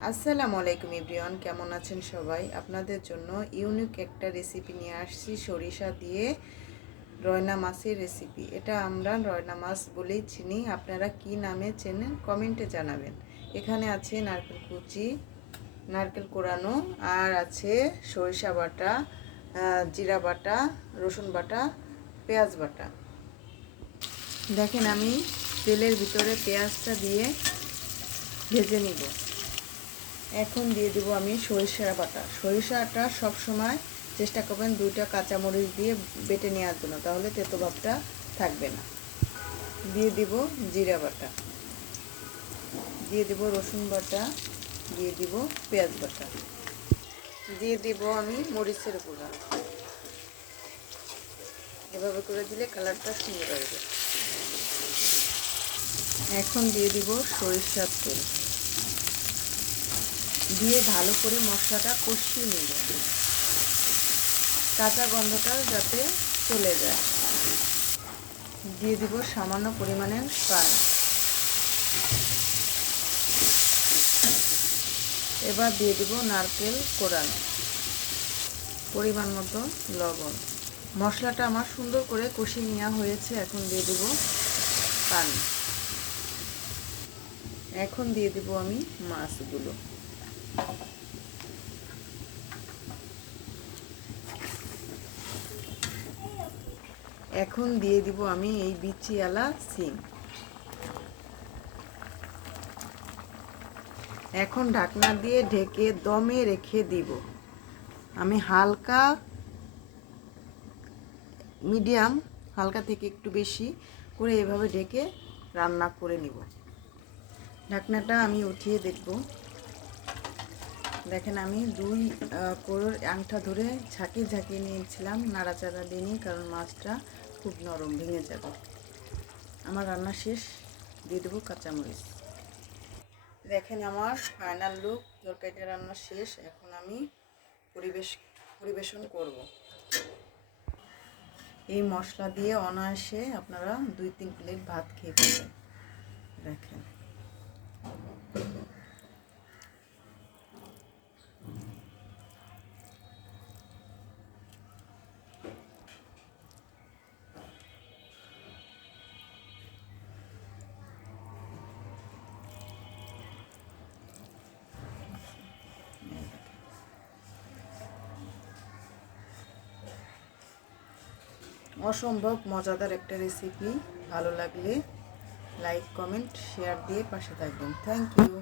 আসসালামু আলাইকুম ইব্রিয়ান কেমন আছেন সবাই? আপনাদের জন্য ইউনিক একটা রেসিপি নিয়ে আসছি, সরিষা দিয়ে রয়না মাছের রেসিপি এটা আমরা রয়না মাছ বলেই চিনি। আপনারা কি নামে চেনেন কমেন্টে জানাবেন। এখানে আছে নারকেল কুচি, নারকেল কোরানো, আর আছে সরিষা বাটা জিরা বাটা, রসুন বাটা, পেঁয়াজ বাটা। দেখেন আমি তেলের ভিতরে পেঁয়াজটা দিয়ে ভেজে নিব। এখন দিয়ে দিব আমি সরিষার বাটা সরিষাটা সব সময় চেষ্টা করবেন দুইটা কাঁচামরিচ দিয়ে বেটে নেওয়ার জন্য, তাহলে তেতো ভাবটা থাকবে না। দিয়ে দিব জিরা বাটা। দিয়ে দিব রসুন বাটা, দিয়ে দিব পেঁয়াজ বাটা। দিয়ে দিব আমি মরিচের গুঁড়া। এভাবে করে দিলে কালারটা সুন্দর আসবে এখন দিয়ে দিব সরিষার তেল। দিয়ে ভালো করে মশলাটা কষিয়ে নেব। কাঁচা গন্ধটা যাতে চলে যায়। দিয়ে দিব সামান্য পরিমাণের পানি এবার দিয়ে দিব নারকেল কোরানো পরিমাণ মতো লবণ। মশলাটা আমার সুন্দর করে কষিয়ে নেওয়া হয়েছে, এখন দিয়ে দিব পানি। এখন দিয়ে দিব আমি মাছগুলো। এখন দিয়ে দিব আমি এই বিচিয়ালা সিম। এখন ঢাকনা দিয়ে ঢেকে দমে রেখে দিব। আমি হালকা মিডিয়াম, হালকা থেকে একটু বেশি করে এভাবে ঢেকে রান্না করে নিব। ঢাকনাটা আমি উঠিয়ে দেখব। দেখেন আমি দুই কোড়োর আংটা ধরে ঝাঁকিয়ে ঝাঁকিয়ে নিয়েছিলাম, নাড়াচাড়া দিইনি, কারণ মাছটা খুব নরম, ভেঙে যাবে। আমার রান্না শেষ, দিয়ে দেবো কাঁচামরিচ। দেখেন আমার ফাইনাল লুক তরকারিটা রান্না শেষ, এখন আমি পরিবেশ, পরিবেশন করব। এই মশলা দিয়ে অনায়াসে আপনারা দুই তিন প্লেট ভাত খেয়ে দেবেন দেখেন। অসম্ভব মজাদার একটা রেসিপি ভালো লাগলে লাইক কমেন্ট শেয়ার দিয়ে পাশে থাকবেন। Thank you